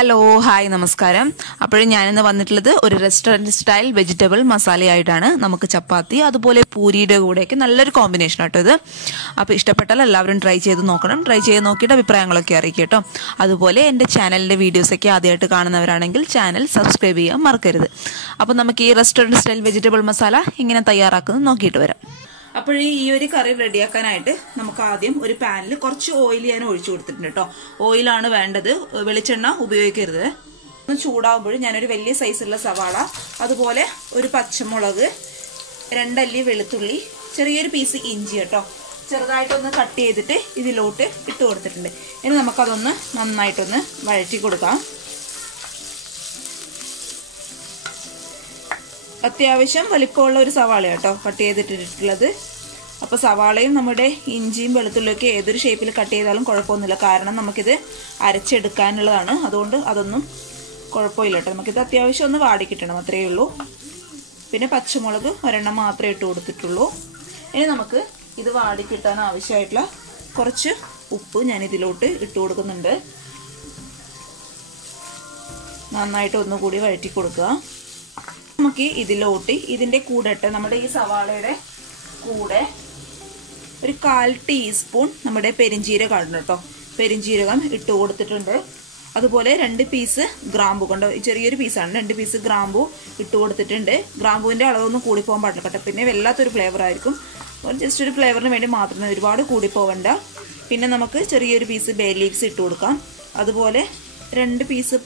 Hello hi നമസ്കാരം. അപ്പോഴും ഞാനിന്ന് വന്നിട്ടുള്ളത് ഒരു റെസ്റ്റോറൻറ്റ് സ്റ്റൈൽ വെജിറ്റബിൾ മസാലയായിട്ടാണ്. നമുക്ക് ചപ്പാത്തി അതുപോലെ പൂരിയുടെ കൂടെയൊക്കെ നല്ലൊരു കോമ്പിനേഷൻ ആട്ടോ ഇത്. അപ്പോൾ ഇഷ്ടപ്പെട്ടാൽ എല്ലാവരും ട്രൈ ചെയ്ത് നോക്കണം. ട്രൈ ചെയ്ത് നോക്കിയിട്ട് അഭിപ്രായങ്ങളൊക്കെ അറിയിക്കുക കേട്ടോ. അതുപോലെ എൻ്റെ ചാനലിൻ്റെ വീഡിയോസൊക്കെ ആദ്യമായിട്ട് കാണുന്നവരാണെങ്കിൽ ചാനൽ സബ്സ്ക്രൈബ് ചെയ്യാൻ മറക്കരുത്. അപ്പോൾ നമുക്ക് ഈ റെസ്റ്റോറൻറ്റ് സ്റ്റൈൽ വെജിറ്റബിൾ മസാല ഇങ്ങനെ തയ്യാറാക്കുന്നത് നോക്കിയിട്ട് വരാം. അപ്പോൾ ഈ ഒരു കറി റെഡിയാക്കാനായിട്ട് നമുക്ക് ആദ്യം ഒരു പാനിൽ കുറച്ച് ഓയിൽ ഞാൻ ഒഴിച്ചു കൊടുത്തിട്ടുണ്ട് കേട്ടോ. ഓയിലാണ് വേണ്ടത്, വെളിച്ചെണ്ണ ഉപയോഗിക്കരുത്. ഒന്ന് ചൂടാകുമ്പോൾ ഞാനൊരു വലിയ സൈസുള്ള സവാള, അതുപോലെ ഒരു പച്ചമുളക്, 2 അല്ലി വെളുത്തുള്ളി, ചെറിയൊരു പീസ് ഇഞ്ചി കേട്ടോ ചെറുതായിട്ടൊന്ന് കട്ട് ചെയ്തിട്ട് ഇതിലോട്ട് ഇട്ട് കൊടുത്തിട്ടുണ്ട്. ഇനി നമുക്കതൊന്ന് നന്നായിട്ടൊന്ന് വഴറ്റി കൊടുക്കാം. അത്യാവശ്യം വലിപ്പമുള്ള ഒരു സവാള കേട്ടോ കട്ട് ചെയ്തിട്ടിട്ടുള്ളത്. അപ്പോൾ സവാളയും നമ്മുടെ ഇഞ്ചിയും വെളുത്തുള്ളിയൊക്കെ ഏതൊരു ഷേപ്പിൽ കട്ട് ചെയ്താലും കുഴപ്പമൊന്നുമില്ല, കാരണം നമുക്കിത് അരച്ചെടുക്കാനുള്ളതാണ്. അതുകൊണ്ട് അതൊന്നും കുഴപ്പമില്ല കേട്ടോ. നമുക്കിത് അത്യാവശ്യം ഒന്ന് വാടിക്കിട്ടണം, അത്രയേ ഉള്ളൂ. പിന്നെ പച്ചമുളക് 1 മാത്രമേ ഇട്ട് കൊടുത്തിട്ടുള്ളൂ. ഇനി നമുക്ക് ഇത് വാടിക്കിട്ടാൻ ആവശ്യമായിട്ടുള്ള കുറച്ച് ഉപ്പ് ഞാൻ ഇതിലോട്ട് ഇട്ട് കൊടുക്കുന്നുണ്ട്. നന്നായിട്ട് ഒന്നുകൂടി വഴറ്റി കൊടുക്കുക. നമുക്ക് ഇതിലോട്ട് ഇതിൻ്റെ കൂടെ ഇട്ട് നമ്മുടെ ഈ സവാളയുടെ കൂടെ ഒരു 1/4 ടീസ്പൂൺ നമ്മുടെ പെരിഞ്ജീരകം ഇടണം കേട്ടോ. പെരിഞ്ജീരകം ഇട്ട് കൊടുത്തിട്ടുണ്ട്. അതുപോലെ 2 പീസ് ഗ്രാമ്പു കൊണ്ട്, ചെറിയൊരു പീസാണ്, 2 പീസ് ഗ്രാമ്പു ഇട്ട് കൊടുത്തിട്ടുണ്ട്. ഗ്രാമ്പുവിൻ്റെ അളവൊന്നും കൂടിപ്പോകാൻ പാടില്ല കേട്ടോ, പിന്നെ വല്ലാത്തൊരു ഫ്ലേവർ ആയിരിക്കും. ജസ്റ്റ് ഒരു ഫ്ലേവറിന് വേണ്ടി മാത്രമേ, ഒരുപാട് കൂടിപ്പോവണ്ട. പിന്നെ നമുക്ക് ചെറിയൊരു പീസ് ബേ ലീവ്സ് ഇട്ട് കൊടുക്കാം. അതുപോലെ 2 പീസ്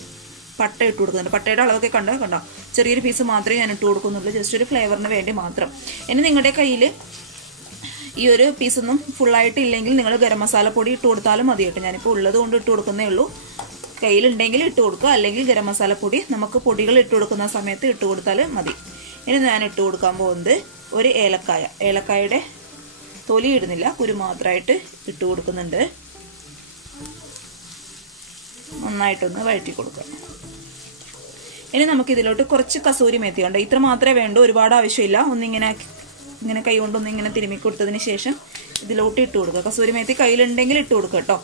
പട്ട ഇട്ട് കൊടുക്കുന്നുണ്ട്. പട്ടയുടെ അളവൊക്കെ കണ്ടോ, ചെറിയൊരു പീസ് മാത്രമേ ഞാൻ ഇട്ട് കൊടുക്കുന്നുള്ളൂ, ജസ്റ്റ് ഒരു ഫ്ലേവറിന് വേണ്ടി മാത്രം. ഇനി നിങ്ങളുടെ കയ്യിൽ ഈ ഒരു പീസൊന്നും ഫുള്ളായിട്ട് ഇല്ലെങ്കിൽ നിങ്ങൾ ഗരം മസാല പൊടി ഇട്ട് കൊടുത്താലും മതി കേട്ടോ. ഞാനിപ്പോൾ ഉള്ളത് കൊണ്ട് ഇട്ട് കൊടുക്കുന്നേ ഉള്ളൂ. കയ്യിലുണ്ടെങ്കിൽ ഇട്ട് കൊടുക്കുക, അല്ലെങ്കിൽ ഗരം മസാല പൊടി നമുക്ക് പൊടികൾ ഇട്ട് കൊടുക്കുന്ന സമയത്ത് ഇട്ട് കൊടുത്താൽ മതി. ഇനി ഞാൻ ഇട്ട് കൊടുക്കാൻ പോകുന്നത് ഒരു ഏലക്കായ. ഏലക്കായയുടെ തൊലി ഇടുന്നില്ല, കുരു മാത്രമായിട്ട് ഇട്ട് കൊടുക്കുന്നുണ്ട്. നന്നായിട്ടൊന്ന് വഴറ്റി കൊടുക്കുക. ഇനി നമുക്ക് ഇതിലോട്ട് കുറച്ച് കസൂരി മേത്തി ഉണ്ട്, ഇത്ര മാത്രമേ വേണ്ടൂ, ഒരുപാട് ആവശ്യമില്ല. ഇങ്ങനെ കൈ കൊണ്ടൊന്ന് ഇങ്ങനെ തിരുമ്മി കൊടുത്തതിന് ശേഷം ഇതിലോട്ട് ഇട്ട് കൊടുക്കുക. കസൂരി മേത്തി കയ്യിലുണ്ടെങ്കിൽ ഇട്ട് കൊടുക്കുക കേട്ടോ,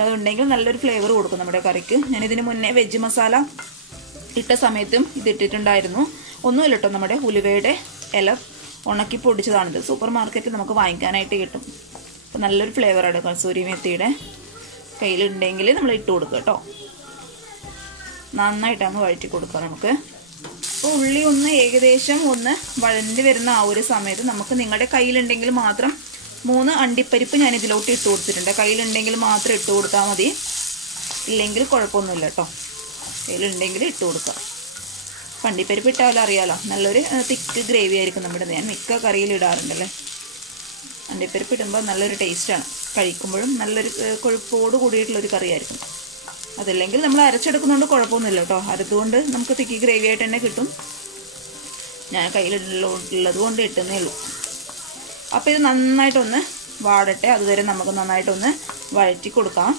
അതുണ്ടെങ്കിൽ നല്ലൊരു ഫ്ലേവർ കൊടുക്കും നമ്മുടെ കറിക്ക്. ഞാനിതിന് മുന്നേ വെജ് മസാല ഇട്ട സമയത്തും ഇതിട്ടിട്ടുണ്ടായിരുന്നു. ഒന്നുമില്ല കേട്ടോ, നമ്മുടെ ഉലുവയുടെ ഇല ഉണക്കി പൊടിച്ചതാണിത്. സൂപ്പർ മാർക്കറ്റിൽ നമുക്ക് വാങ്ങിക്കാനായിട്ട് കിട്ടും. അപ്പോൾ നല്ലൊരു ഫ്ലേവറാണ് കസൂരി മേത്തിയുടെ. കയ്യിലുണ്ടെങ്കിൽ നമ്മൾ ഇട്ട് കൊടുക്കുക കേട്ടോ. നന്നായിട്ട് അങ്ങ് വഴറ്റി കൊടുക്കാം നമുക്ക്. അപ്പോൾ ഉള്ളി ഒന്ന് ഏകദേശം ഒന്ന് വഴണ്ടി വരുന്ന ആ ഒരു സമയത്ത് നമുക്ക് നിങ്ങളുടെ കയ്യിലുണ്ടെങ്കിൽ മാത്രം 3 അണ്ടിപ്പരിപ്പ് ഞാൻ ഇതിലോട്ട് ഇട്ട് കൊടുത്തിട്ടുണ്ട്. കയ്യിലുണ്ടെങ്കിൽ മാത്രം ഇട്ട് കൊടുത്താൽ മതി, ഇല്ലെങ്കിൽ കുഴപ്പമൊന്നുമില്ല കേട്ടോ. കയ്യിലുണ്ടെങ്കിൽ ഇട്ട് കൊടുക്കുക. അണ്ടിപ്പരിപ്പ് ഇട്ടാലും അറിയാലോ, നല്ലൊരു തിക്ക് ഗ്രേവി ആയിരിക്കും നമ്മുടെ. ഞാൻ മിക്ക കറിയിൽ ഇടാറുണ്ടല്ലേ. അണ്ടിപ്പരിപ്പ് ഇടുമ്പോൾ നല്ലൊരു ടേസ്റ്റാണ്, കഴിക്കുമ്പോഴും നല്ലൊരു കൊഴുപ്പോട് കൂടിയിട്ടുള്ളൊരു കറിയായിരിക്കും. അതല്ലെങ്കിൽ നമ്മൾ അരച്ചെടുക്കുന്നതുകൊണ്ട് കുഴപ്പമൊന്നുമില്ല കേട്ടോ. അരത്തുകൊണ്ട് നമുക്ക് തിക്കി ഗ്രേവി ആയിട്ട് തന്നെ കിട്ടും. ഞാൻ കയ്യിലുള്ളത് കൊണ്ട് ഇട്ടുന്നേ ഉള്ളൂ. അപ്പോൾ ഇത് നന്നായിട്ടൊന്ന് വാടട്ടെ, അതുവരെ നമുക്ക് നന്നായിട്ടൊന്ന് വഴറ്റി കൊടുക്കാം.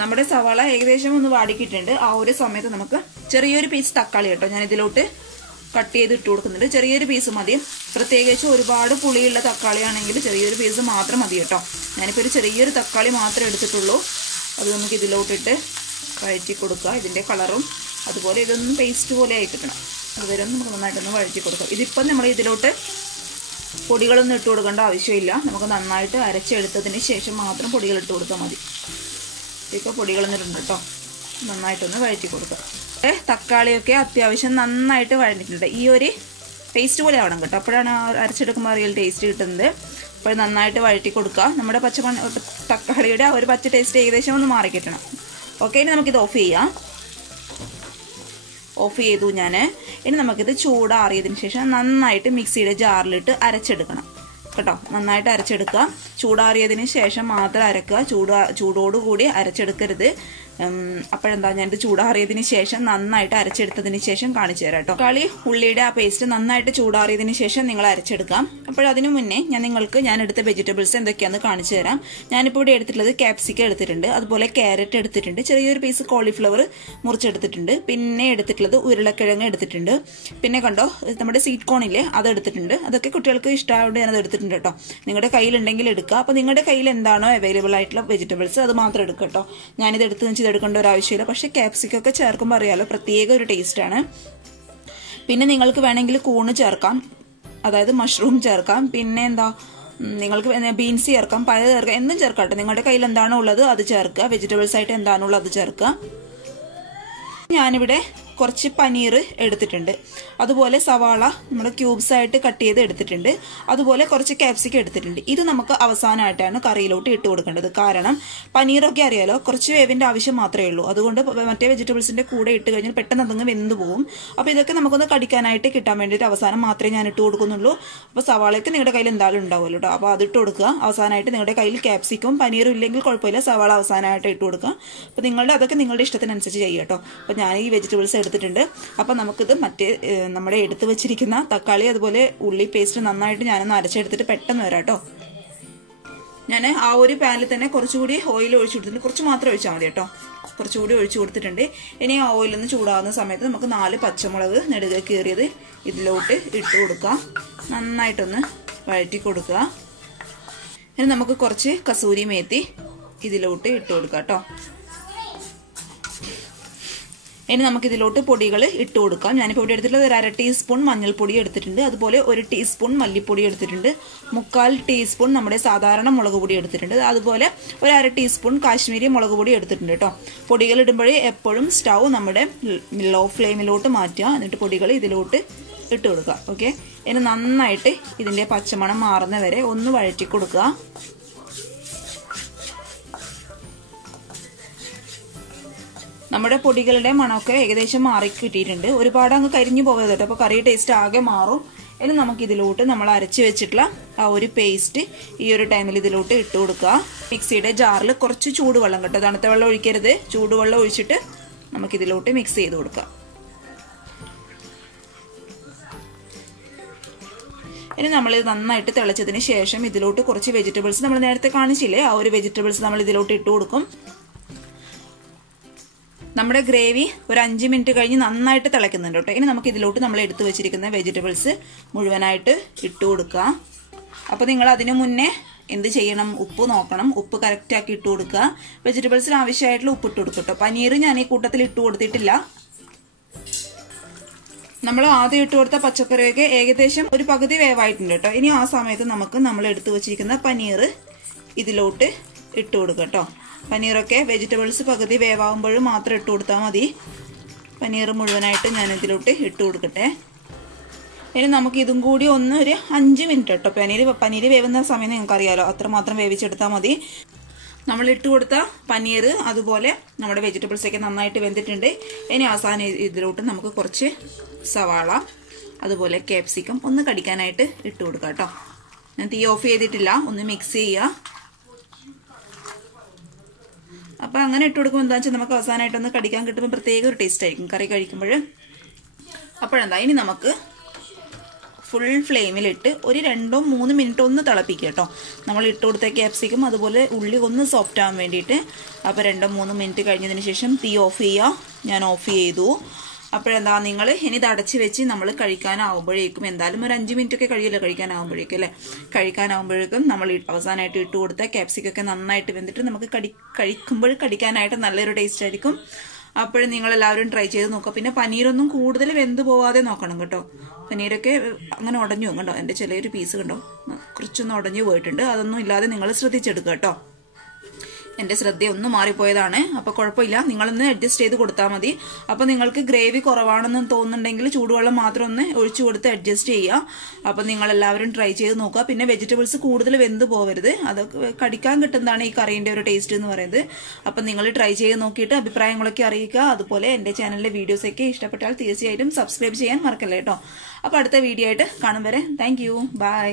നമ്മുടെ സവാള ഏകദേശം ഒന്ന് വാടിക്കിട്ടുണ്ട്. ആ ഒരു സമയത്ത് നമുക്ക് ചെറിയൊരു പീസ് തക്കാളി കേട്ടോ ഞാൻ ഇതിലോട്ട് കട്ട് ചെയ്ത് ഇട്ട് കൊടുക്കുന്നുണ്ട്. ചെറിയൊരു പീസ് മതി, പ്രത്യേകിച്ച് ഒരുപാട് പുളിയുള്ള തക്കാളി ആണെങ്കിൽ ചെറിയൊരു പീസ് മാത്രം മതി കേട്ടോ. ഞാനിപ്പോൾ ഒരു ചെറിയൊരു തക്കാളി മാത്രമേ എടുത്തിട്ടുള്ളൂ. അത് നമുക്ക് ഇതിലോട്ടിട്ട് വഴറ്റി കൊടുക്കുക. ഇതിൻ്റെ കളറും അതുപോലെ ഇതൊന്നും പേസ്റ്റ് പോലെ ആയി കിട്ടണം, അതുവരെ നമുക്ക് നന്നായിട്ടൊന്ന് വഴറ്റി കൊടുക്കുക. ഇതിപ്പം നമ്മൾ ഇതിലോട്ട് പൊടികളൊന്നും ഇട്ട് കൊടുക്കേണ്ട ആവശ്യമില്ല. നമുക്ക് നന്നായിട്ട് അരച്ചെടുത്തതിന് ശേഷം മാത്രം പൊടികൾ ഇട്ട് കൊടുത്താൽ മതി. ഇപ്പോൾ പൊടികളൊന്നും ഇടുന്നുണ്ട് കേട്ടോ. നന്നായിട്ടൊന്ന് വഴറ്റി കൊടുക്കുക. തക്കാളിയൊക്കെ അത്യാവശ്യം നന്നായിട്ട് വഴഞ്ഞിട്ടുണ്ട്. ഈ ഒരു പേസ്റ്റ് പോലെ ആവണം കേട്ടോ, അപ്പോഴാണ് അരച്ചെടുക്കുമ്പോൾ റിയൽ ടേസ്റ്റ് കിട്ടുന്നത്. അപ്പോൾ നന്നായിട്ട് വഴറ്റി കൊടുക്കുക. നമ്മുടെ തക്കാളിയുടെ ആ ഒരു പച്ച ടേസ്റ്റ് ഏകദേശം ഒന്ന് മാറിക്കിട്ടണം. ഓക്കെ, ഇനി നമുക്കിത് ഓഫ് ചെയ്യാം. ഓഫ് ചെയ്തു ഞാൻ. ഇനി നമുക്കിത് ചൂടാറിയതിന് ശേഷം നന്നായിട്ട് മിക്സിയുടെ ജാറിലിട്ട് അരച്ചെടുക്കണം കേട്ടോ. നന്നായിട്ട് അരച്ചെടുക്കുക. ചൂടാറിയതിന് ശേഷം മാത്രം അരക്കുക, ചൂടോടുകൂടി അരച്ചെടുക്കരുത്. അപ്പോഴെന്താ ഞാനിത് ചൂടാറിയതിന് ശേഷം നന്നായിട്ട് അരച്ചെടുത്തതിന് ശേഷം കാണിച്ചു തരാം കേട്ടോ. തക്കാളി ഉള്ളിയുടെ ആ പേസ്റ്റ് നന്നായിട്ട് ചൂടാറിയതിന് ശേഷം നിങ്ങൾ അരച്ചെടുക്കാം. അപ്പോഴതിനു മുന്നേ ഞാൻ എടുത്ത വെജിറ്റബിൾസ് എന്തൊക്കെയാണെന്ന് കാണിച്ചു തരാം. ഞാനിപ്പോൾ ഇവിടെ എടുത്തിട്ടുള്ളത് ക്യാപ്സിക്കം എടുത്തിട്ടുണ്ട്, അതുപോലെ ക്യാരറ്റ് എടുത്തിട്ടുണ്ട്, ചെറിയൊരു പീസ് കോളിഫ്ലവർ മുറിച്ചെടുത്തിട്ടുണ്ട്, പിന്നെ എടുത്തിട്ടുള്ളത് ഉരുളക്കിഴങ്ങ് എടുത്തിട്ടുണ്ട്, പിന്നെ കണ്ടോ നമ്മുടെ സ്വീറ്റ് കോണില്ലേ അത് എടുത്തിട്ടുണ്ട്. അതൊക്കെ കുട്ടികൾക്ക് ഇഷ്ടമായതുകൊണ്ട് ഞാനത് എടുത്തിട്ടുണ്ട് കേട്ടോ. നിങ്ങളുടെ കയ്യിലുണ്ടെങ്കിൽ എടുക്കുക. അപ്പോൾ നിങ്ങളുടെ കയ്യിൽ എന്താണോ അവൈലബിൾ ആയിട്ടുള്ള വെജിറ്റബിൾസ് അത് മാത്രം എടുക്കുക കേട്ടോ. ഞാനിത് എടുക്കേണ്ട ഒരു ആവശ്യമില്ല. പക്ഷെ ക്യാപ്സിക്കം ഒക്കെ ചേർക്കുമ്പോൾ അറിയാലോ പ്രത്യേക ഒരു ടേസ്റ്റാണ്. പിന്നെ നിങ്ങൾക്ക് വേണമെങ്കിൽ കൂണ് ചേർക്കാം, അതായത് മഷ്റൂം ചേർക്കാം, പിന്നെ എന്താ നിങ്ങൾക്ക് ബീൻസ് ചേർക്കാം, പയർ ചേർക്കാം, എന്തും ചേർക്കാം കേട്ടോ. നിങ്ങളുടെ കയ്യിൽ എന്താണോ ഉള്ളത് അത് ചേർക്കുക. വെജിറ്റബിൾസ് ആയിട്ട് എന്താണോ ഉള്ളത് അത് ചേർക്കുക. ഞാനിവിടെ കുറച്ച് പനീർ എടുത്തിട്ടുണ്ട്, അതുപോലെ സവാള നമ്മൾ ക്യൂബ്സ് ആയിട്ട് കട്ട് ചെയ്ത് എടുത്തിട്ടുണ്ട്, അതുപോലെ കുറച്ച് ക്യാപ്സിക്കം എടുത്തിട്ടുണ്ട്. ഇത് നമുക്ക് അവസാനമായിട്ടാണ് കറിയിലോട്ട് ഇട്ട് കൊടുക്കേണ്ടത്. കാരണം പനീറൊക്കെ അറിയാലോ കുറച്ച് വേവിന്റെ ആവശ്യം മാത്രമേ ഉള്ളൂ. അതുകൊണ്ട് മറ്റേ വെജിറ്റബിൾസിന്റെ കൂടെ ഇട്ട് കഴിഞ്ഞാൽ പെട്ടെന്ന് അതങ്ങ് വെന്ത് പോകും. അപ്പോൾ ഇതൊക്കെ നമുക്കൊന്ന് കടിക്കാനായിട്ട് കിട്ടാൻ വേണ്ടിയിട്ട് അവസാനം മാത്രമേ ഞാൻ ഇട്ട് കൊടുക്കുന്നുള്ളൂ. അപ്പോൾ സവാളയ്ക്ക് നിങ്ങളുടെ കയ്യിൽ എന്തായാലും ഉണ്ടാവുമല്ലോ കേട്ടോ. അപ്പോൾ അതിട്ട് കൊടുക്കുക. അവസാനമായിട്ട് നിങ്ങളുടെ കയ്യിൽ ക്യാപ്സിക്കവും പനീറും ഇല്ലെങ്കിൽ കുഴപ്പമില്ല, സവാള അവസാനമായിട്ട് ഇട്ട് കൊടുക്കുക. അപ്പോൾ അതൊക്കെ നിങ്ങളുടെ ഇഷ്ടത്തിനനുസരിച്ച് ചെയ്യുക കേട്ടോ. അപ്പോൾ ഞാൻ ഈ വെജിറ്റബിൾസ് എടുത്തിട്ടുണ്ട്. അപ്പൊ നമുക്കിത് നമ്മുടെ എടുത്തു വെച്ചിരിക്കുന്ന തക്കാളി അതുപോലെ ഉള്ളി പേസ്റ്റ് നന്നായിട്ട് ഞാനൊന്ന് അരച്ചെടുത്തിട്ട് പെട്ടെന്ന് വരാം കേട്ടോ. ഞാൻ ആ ഒരു പാനിൽ തന്നെ കുറച്ചുകൂടി ഓയിൽ ഒഴിച്ചു കൊടുത്തിട്ടുണ്ട്, കുറച്ച് മാത്രം ഒഴിച്ചാൽ മതി കേട്ടോ. കുറച്ചുകൂടി ഒഴിച്ചു കൊടുത്തിട്ടുണ്ട്. ഇനി ആ ഓയിലൊന്ന് ചൂടാകുന്ന സമയത്ത് നമുക്ക് 4 പച്ചമുളക് നെടുകെ കീറിയത് ഇതിലോട്ട് ഇട്ട് കൊടുക്കാം. നന്നായിട്ടൊന്ന് വഴറ്റി കൊടുക്കുക. ഇനി നമുക്ക് കുറച്ച് കസൂരി മേത്തി ഇതിലോട്ട് ഇട്ട് കൊടുക്കാം കേട്ടോ. ഇനി നമുക്ക് ഇതിലോട്ട് പൊടികൾ ഇട്ട് കൊടുക്കാം. ഞാനിപ്പോൾ ഇവിടെ എടുത്തിട്ടുള്ളത് 1/2 ടീസ്പൂൺ മഞ്ഞൾപ്പൊടി എടുത്തിട്ടുണ്ട്, അതുപോലെ 1 ടീസ്പൂൺ മല്ലിപ്പൊടി എടുത്തിട്ടുണ്ട്, 1/4 ടീസ്പൂൺ നമ്മുടെ സാധാരണ മുളക് പൊടി എടുത്തിട്ടുണ്ട്, അതുപോലെ 1/2 ടീസ്പൂൺ കാശ്മീരി മുളക് പൊടി എടുത്തിട്ടുണ്ട് കേട്ടോ. പൊടികൾ ഇടുമ്പോഴേ എപ്പോഴും സ്റ്റൗ നമ്മുടെ ലോ ഫ്ലെയിമിലോട്ട് മാറ്റുക. എന്നിട്ട് പൊടികൾ ഇതിലോട്ട് ഇട്ട് കൊടുക്കുക. ഓക്കെ, ഇനി നന്നായിട്ട് ഇതിന്റെ പച്ചമണം മാറുന്ന വരെ ഒന്ന് വഴറ്റി കൊടുക്കുക. നമ്മുടെ പൊടികളുടെ മണമൊക്കെ ഏകദേശം മാറി കിട്ടിയിട്ടുണ്ട്. ഒരുപാട് അങ്ങ് കരിഞ്ഞു പോകരുത് കേട്ടോ, അപ്പോൾ കറി ടേസ്റ്റ് ആകെ മാറും. ഇനി നമുക്ക് ഇതിലോട്ട് നമ്മൾ അരച്ച് വെച്ചിട്ടുള്ള ആ ഒരു പേസ്റ്റ് ഈ ഒരു ടൈമിൽ ഇതിലോട്ട് ഇട്ട് കൊടുക്കുക. മിക്സിയുടെ ജാറിൽ കുറച്ച് ചൂടുവെള്ളം കേട്ടോ, തണുത്ത വെള്ളം ഒഴിക്കരുത്, ചൂടുവെള്ളം ഒഴിച്ചിട്ട് നമുക്ക് ഇതിലോട്ട് മിക്സ് ചെയ്ത് കൊടുക്കാം. ഇനി നമ്മളിത് നന്നായിട്ട് തിളച്ചതിന് ശേഷം ഇതിലോട്ട് കുറച്ച് വെജിറ്റബിൾസ് നമ്മൾ നേരത്തെ കാണിച്ചില്ലേ, ആ ഒരു വെജിറ്റബിൾസ് നമ്മൾ ഇതിലോട്ട് ഇട്ട് കൊടുക്കും. നമ്മുടെ ഗ്രേവി ഒരു 5 മിനിറ്റ് കഴിഞ്ഞ് നന്നായിട്ട് തിളയ്ക്കുന്നുണ്ട് കേട്ടോ. ഇനി നമുക്ക് ഇതിലോട്ട് നമ്മൾ എടുത്തു വെച്ചിരിക്കുന്ന വെജിറ്റബിൾസ് മുഴുവനായിട്ട് ഇട്ട് കൊടുക്കുക. അപ്പോൾ നിങ്ങൾ അതിനു മുന്നേ എന്ത് ചെയ്യണം, ഉപ്പ് നോക്കണം, ഉപ്പ് കറക്റ്റാക്കി ഇട്ട് കൊടുക്കുക. വെജിറ്റബിൾസിന് ആവശ്യമായിട്ടുള്ള ഉപ്പ് ഇട്ട് കൊടുക്കും കേട്ടോ. പനീർ ഞാൻ ഈ കൂട്ടത്തിൽ ഇട്ട് കൊടുത്തിട്ടില്ല. നമ്മൾ ആദ്യം ഇട്ട് കൊടുത്ത പച്ചക്കറിയൊക്കെ ഏകദേശം ഒരു പകുതി വേവായിട്ടുണ്ട് കേട്ടോ. ഇനി ആ സമയത്ത് നമ്മൾ എടുത്തു വെച്ചിരിക്കുന്ന പനീർ ഇതിലോട്ട് ഇട്ട് കൊടുക്കുക കേട്ടോ. പനീറൊക്കെ വെജിറ്റബിൾസ് പകുതി വേവാകുമ്പോഴും മാത്രം ഇട്ട് കൊടുത്താൽ മതി. പനീർ മുഴുവനായിട്ട് ഞാൻ ഇതിലോട്ട് ഇട്ട് കൊടുക്കട്ടെ. ഇനി നമുക്ക് ഇതും കൂടി ഒരു 5 മിനിറ്റ് കേട്ടോ. പനീർ വേവുന്ന സമയം നിങ്ങൾക്കറിയാലോ, അത്രമാത്രം വേവിച്ചെടുത്താൽ മതി. നമ്മൾ ഇട്ട് കൊടുത്ത പനീർ അതുപോലെ നമ്മുടെ വെജിറ്റബിൾസ് ഒക്കെ നന്നായിട്ട് വെന്തിട്ടുണ്ട്. ഇനി അവസാനം ഇതിലോട്ട് നമുക്ക് കുറച്ച് സവാള അതുപോലെ ക്യാപ്സിക്കം ഒന്ന് കടിക്കാനായിട്ട് ഇട്ട് കൊടുക്കാം കേട്ടോ. ഞാൻ തീ ഓഫ് ചെയ്തിട്ടില്ല, ഒന്ന് മിക്സ് ചെയ്യുക. അപ്പം അങ്ങനെ ഇട്ട് കൊടുക്കുമ്പോൾ എന്താ വെച്ചാൽ നമുക്ക് അവസാനമായിട്ടൊന്ന് കടിക്കാൻ കിട്ടുമ്പോൾ പ്രത്യേക ഒരു ടേസ്റ്റ് ആയിരിക്കും കറി കഴിക്കുമ്പോൾ. അപ്പോഴെന്താ ഇനി നമുക്ക് ഫുൾ ഫ്ലെയിമിലിട്ട് ഒരു 2-3 മിനിറ്റ് ഒന്ന് തിളപ്പിക്കുക കേട്ടോ. നമ്മൾ ഇട്ട് കൊടുത്ത ക്യാപ്സിക്കം അതുപോലെ ഉള്ളി ഒന്ന് സോഫ്റ്റ് ആവാൻ വേണ്ടിയിട്ട്. അപ്പോൾ 2-3 മിനിറ്റ് കഴിഞ്ഞതിന് ശേഷം തീ ഓഫ് ചെയ്യുക. ഞാൻ ഓഫ് ചെയ്തു. അപ്പോഴെന്താ നിങ്ങൾ ഇനി ഇത് അടച്ച് വെച്ച് നമ്മൾ കഴിക്കാനാവുമ്പോഴേക്കും എന്തായാലും ഒരു 5 മിനിറ്റ് ഒക്കെ കഴിയില്ല കഴിക്കാനാവുമ്പോഴേക്കും അല്ലേ. കഴിക്കാനാവുമ്പോഴേക്കും നമ്മൾ അവസാനമായിട്ട് ഇട്ട് കൊടുത്ത ക്യാപ്സിക്കൊക്കെ നന്നായിട്ട് വെന്തിട്ട് നമുക്ക് കഴിക്കുമ്പോൾ കടിക്കാനായിട്ട് നല്ലൊരു ടേസ്റ്റ് ആയിരിക്കും. അപ്പോഴും നിങ്ങളെല്ലാവരും ട്രൈ ചെയ്ത് നോക്കുക. പിന്നെ പനീരൊന്നും കൂടുതൽ വെന്ത് പോവാതെ നോക്കണം കേട്ടോ. പനീരൊക്കെ അങ്ങനെ ഉടഞ്ഞു കണ്ടോ, എൻ്റെ ചെറിയൊരു പീസ് കണ്ടോ കുറച്ചൊന്ന് ഉടഞ്ഞു പോയിട്ടുണ്ട്. അതൊന്നും ഇല്ലാതെ നിങ്ങൾ ശ്രദ്ധിച്ചെടുക്കുക കേട്ടോ. എൻ്റെ ശ്രദ്ധയൊന്നും മാറിപ്പോയതാണ്. അപ്പോൾ കുഴപ്പമില്ല, നിങ്ങളൊന്ന് അഡ്ജസ്റ്റ് ചെയ്ത് കൊടുത്താൽ മതി. അപ്പോൾ നിങ്ങൾക്ക് ഗ്രേവി കുറവാണെന്ന് തോന്നുന്നുണ്ടെങ്കിൽ ചൂടുവെള്ളം മാത്രം ഒന്ന് ഒഴിച്ചു കൊടുത്ത് അഡ്ജസ്റ്റ് ചെയ്യുക. അപ്പോൾ നിങ്ങളെല്ലാവരും ട്രൈ ചെയ്ത് നോക്കുക. പിന്നെ വെജിറ്റബിൾസ് കൂടുതൽ വെന്ത് പോകരുത്, അത് കടിക്കാൻ കിട്ടുന്നതാണ് ഈ കറീൻ്റെ ഒരു ടേസ്റ്റ് എന്ന് പറയുന്നത്. അപ്പം നിങ്ങൾ ട്രൈ ചെയ്ത് നോക്കിയിട്ട് അഭിപ്രായങ്ങളൊക്കെ അറിയിക്കുക. അതുപോലെ എൻ്റെ ചാനലിലെ വീഡിയോസൊക്കെ ഇഷ്ടപ്പെട്ടാൽ തീർച്ചയായിട്ടും സബ്സ്ക്രൈബ് ചെയ്യാൻ മറക്കല്ലേ കേട്ടോ. അപ്പോൾ അടുത്ത വീഡിയോ ആയിട്ട് കാണും വരെ താങ്ക് യു, ബൈ.